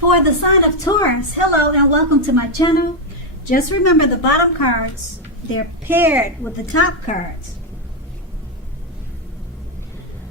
For the sign of Taurus, hello and welcome to my channel. Just remember the bottom cards, they're paired with the top cards.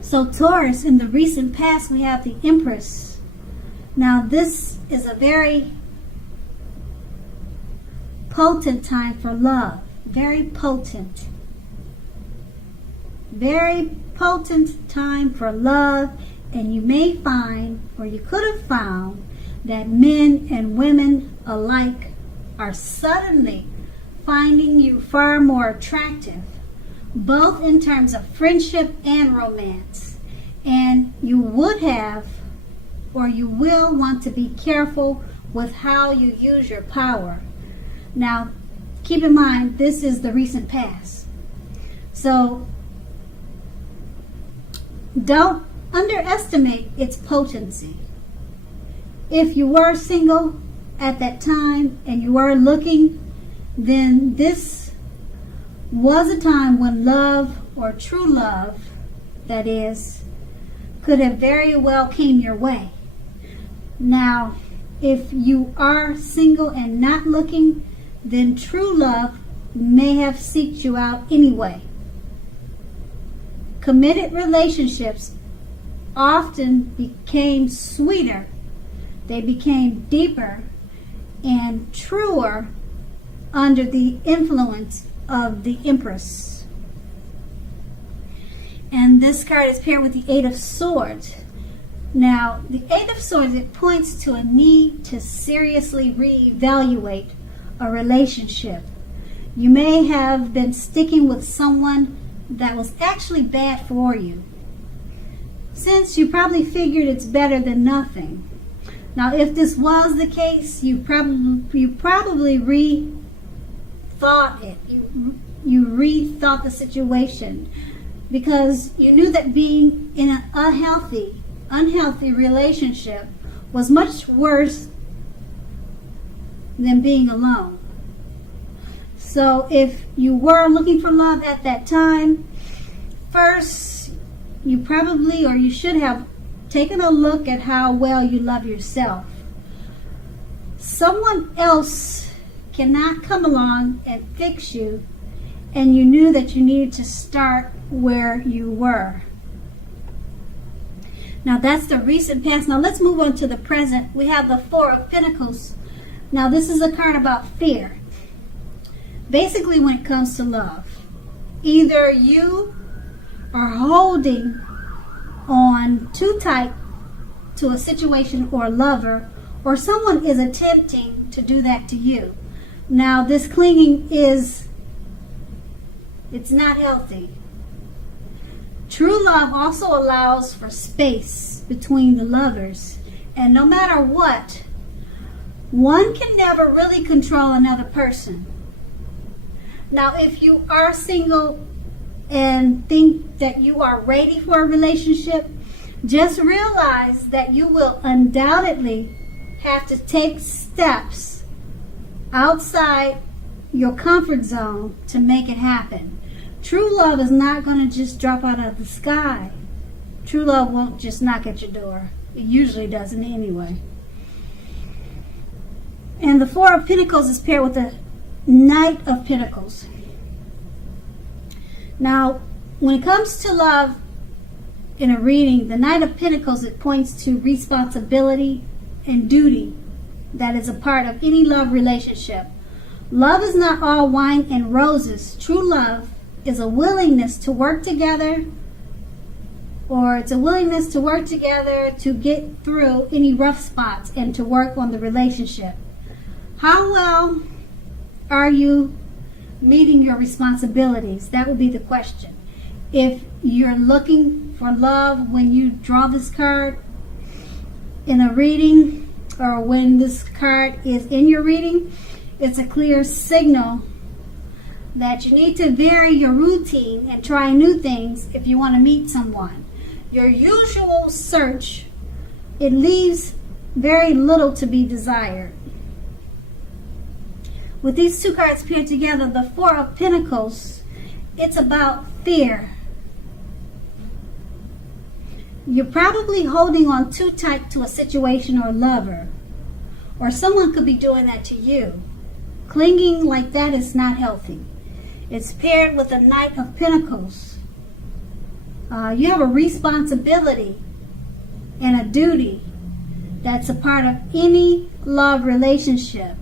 So Taurus, in the recent past we have the Empress. Now this is a very potent time for love. Very potent. Very potent time for love, and you may find, or you could have found, that men and women alike are suddenly finding you far more attractive, both in terms of friendship and romance. And you would have, or you will want to be careful with how you use your power. Now, keep in mind, this is the recent past. So, don't underestimate its potency. If you were single at that time and you were looking, then this was a time when love, or true love, that is, could have very well came your way. Now, if you are single and not looking, then true love may have seeked you out anyway. Committed relationships often became sweeter. They became deeper and truer under the influence of the Empress. And this card is paired with the Eight of Swords. Now, the Eight of Swords, it points to a need to seriously reevaluate a relationship. You may have been sticking with someone that was actually bad for you, since you probably figured it's better than nothing. Now, if this was the case, you probably rethought it. You rethought the situation because you knew that being in an unhealthy relationship was much worse than being alone. So if you were looking for love at that time, first you probably, or you should have, taken a look at how well you love yourself. Someone else cannot come along and fix you, and you knew that you needed to start where you were. Now that's the recent past. Now let's move on to the present. We have the Four of Pentacles. Now this is a card about fear. Basically, when it comes to love, either you are holding on too tight to a situation or a lover, or someone is attempting to do that to you. Now this clinging it's not healthy. True love also allows for space between the lovers, and no matter what, one can never really control another person. Now if you are single and think that you are ready for a relationship, just realize that you will undoubtedly have to take steps outside your comfort zone to make it happen. True love is not going to just drop out of the sky. True love won't just knock at your door. It usually doesn't anyway. And the Four of Pentacles is paired with the Knight of Pentacles. Now, when it comes to love in a reading, the Knight of Pentacles, it points to responsibility and duty that is a part of any love relationship. Love is not all wine and roses. True love is a willingness to work together, or it's a willingness to work together to get through any rough spots and to work on the relationship. How well are you meeting your responsibilities? That would be the question. If you're looking for love when you draw this card in a reading, or when this card is in your reading, it's a clear signal that you need to vary your routine and try new things if you want to meet someone. Your usual search, it leaves very little to be desired. With these two cards paired together, the Four of Pentacles, it's about fear. You're probably holding on too tight to a situation or lover. or someone could be doing that to you. Clinging like that is not healthy. It's paired with the Knight of Pentacles. You have a responsibility and a duty that's a part of any love relationship.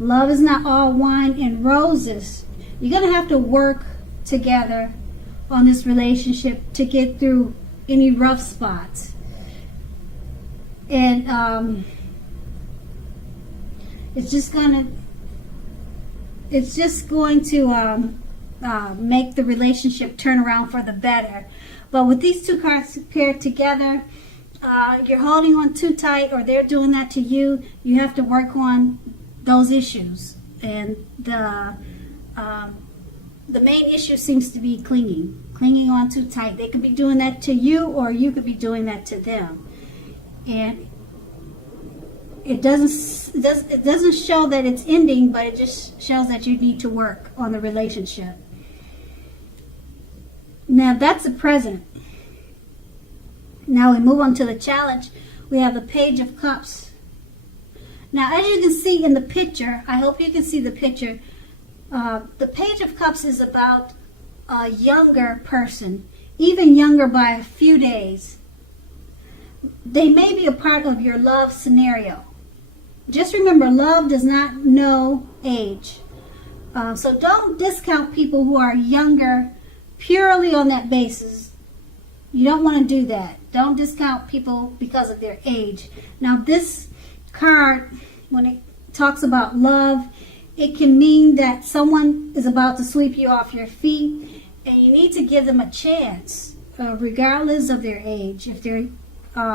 Love is not all wine and roses. You're going to have to work together on this relationship to get through any rough spots. And it's just going to make the relationship turn around for the better. But with these two cards paired together, you're holding on too tight, or they're doing that to you. You have to work on those issues. And the main issue seems to be clinging on too tight. They could be doing that to you, or you could be doing that to them. And it doesn't show that it's ending, but it just shows that you need to work on the relationship. Now that's the present. Now we move on to the challenge. We have the Page of Cups. Now, as you can see in the picture, I hope you can see the picture. The Page of Cups is about a younger person, even younger by a few days. They may be a part of your love scenario. Just remember, love does not know age. So don't discount people who are younger purely on that basis. You don't want to do that. Don't discount people because of their age. Now, this card, when it talks about love, it can mean that someone is about to sweep you off your feet, and you need to give them a chance, regardless of their age, if they're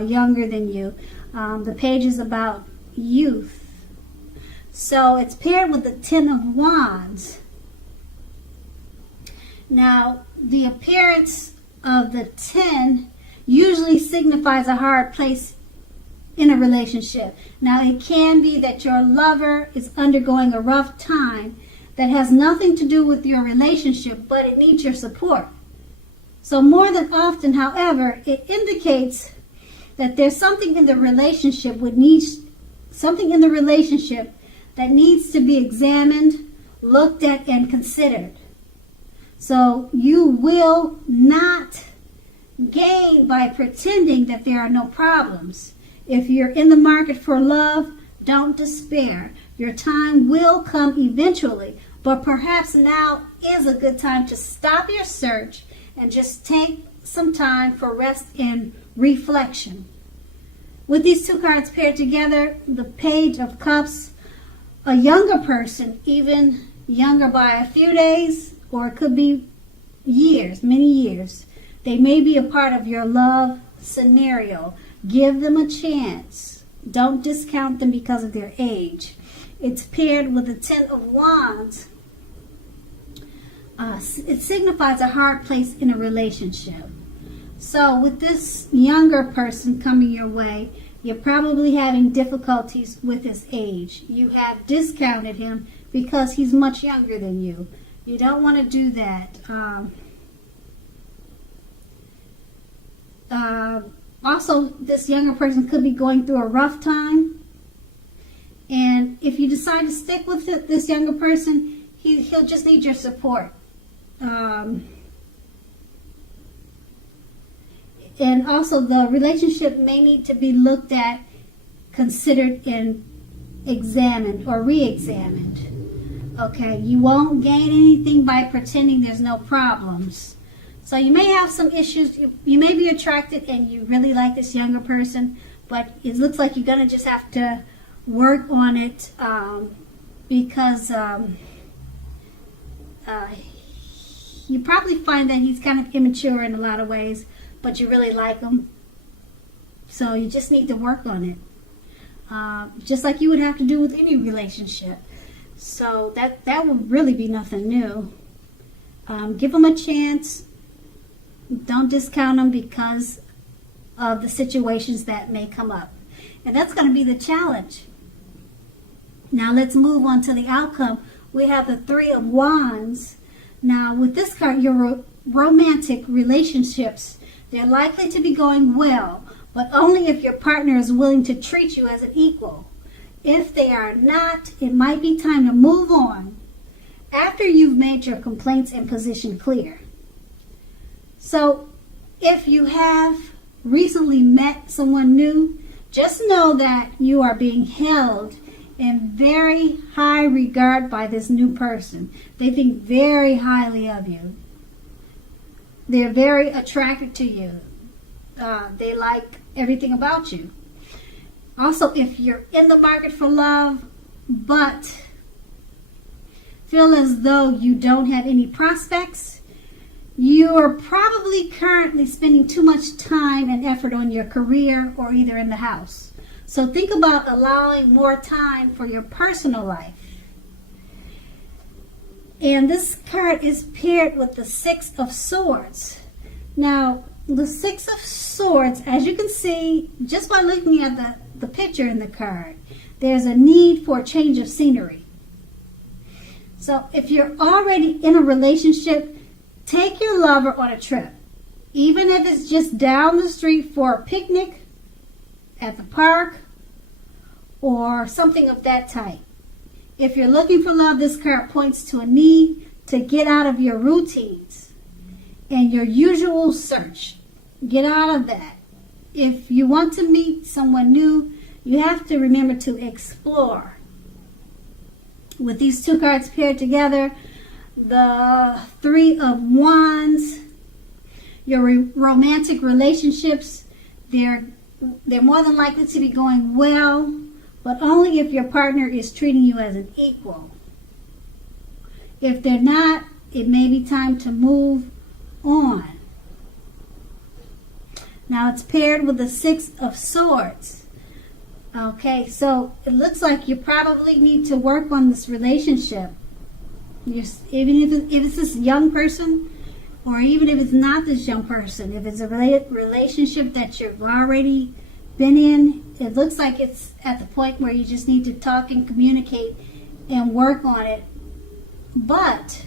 younger than you. The page is about youth. So it's paired with the Ten of Wands. Now, the appearance of the 10 usually signifies a hard place in a relationship. Now, it can be that your lover is undergoing a rough time that has nothing to do with your relationship, but it needs your support. So more than often, however, it indicates that there's something in the relationship that needs to be examined, looked at, and considered. So you will not gain by pretending that there are no problems. If you're in the market for love, don't despair. Your time will come eventually, but perhaps now is a good time to stop your search and just take some time for rest and reflection. With these two cards paired together, the Page of Cups, a younger person, even younger by a few days, or it could be years, many years. They may be a part of your love scenario. Give them a chance. Don't discount them because of their age. It's paired with the Ten of Wands. It signifies a hard place in a relationship. So with this younger person coming your way, you're probably having difficulties with his age. You have discounted him because he's much younger than you. You don't want to do that. Also, this younger person could be going through a rough time. And if you decide to stick with this younger person, he'll just need your support. And also, the relationship may need to be looked at, considered, and examined or re-examined. Okay, you won't gain anything by pretending there's no problems. So you may have some issues. You may be attracted and you really like this younger person, but it looks like you're going to just have to work on it because you probably find that he's kind of immature in a lot of ways, but you really like him. So you just need to work on it. Just like you would have to do with any relationship. So that would really be nothing new. Give them a chance. Don't discount them because of the situations that may come up. And that's going to be the challenge. Now let's move on to the outcome. We have the Three of Wands. Now with this card, your romantic relationships, they're likely to be going well, but only if your partner is willing to treat you as an equal. If they are not, it might be time to move on after you've made your complaints and position clear. So if you have recently met someone new, just know that you are being held in very high regard by this new person. They think very highly of you. They're very attracted to you. They like everything about you. Also, if you're in the market for love, but feel as though you don't have any prospects, you are probably currently spending too much time and effort on your career or either in the house. So think about allowing more time for your personal life. And this card is paired with the Six of Swords. Now, the Six of Swords, as you can see, just by looking at the picture in the card, there's a need for a change of scenery. So if you're already in a relationship, take your lover on a trip. Even if it's just down the street for a picnic at the park or something of that type. If you're looking for love, this card points to a need to get out of your routines and your usual search. Get out of that. If you want to meet someone new, you have to remember to explore. With these two cards paired together, the Three of Wands, your romantic relationships, they're more than likely to be going well, but only if your partner is treating you as an equal. If they're not, it may be time to move on. Now it's paired with the Six of Swords. Okay, so it looks like you probably need to work on this relationship. Even if it's this young person, or even if it's not this young person, if it's a relationship that you've already been in, it looks like it's at the point where you just need to talk and communicate and work on it. But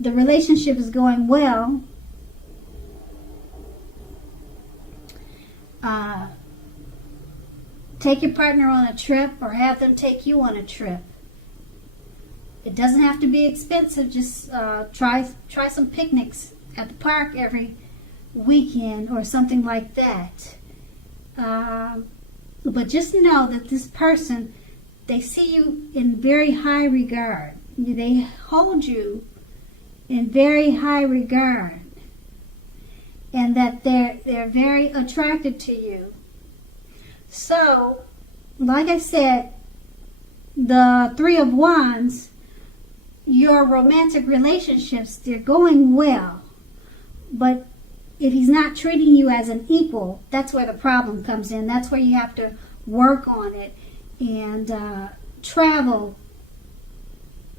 the relationship is going well. Take your partner on a trip or have them take you on a trip. It doesn't have to be expensive. Just try some picnics at the park every weekend or something like that. But just know that this person, they see you in very high regard. They hold you in very high regard. And that they're very attracted to you. So, like I said, the Three of Wands, your romantic relationships, they're going well. But if he's not treating you as an equal, that's where the problem comes in. That's where you have to work on it. And travel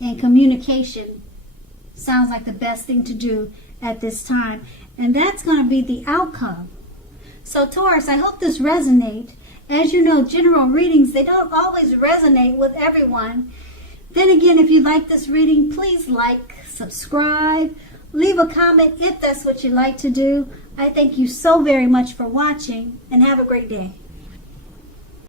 and communication sounds like the best thing to do at this time. And that's going to be the outcome. So Taurus, I hope this resonates. As you know, general readings, they don't always resonate with everyone. Then again, if you like this reading, please like, subscribe, leave a comment if that's what you like to do. I thank you so very much for watching, and have a great day.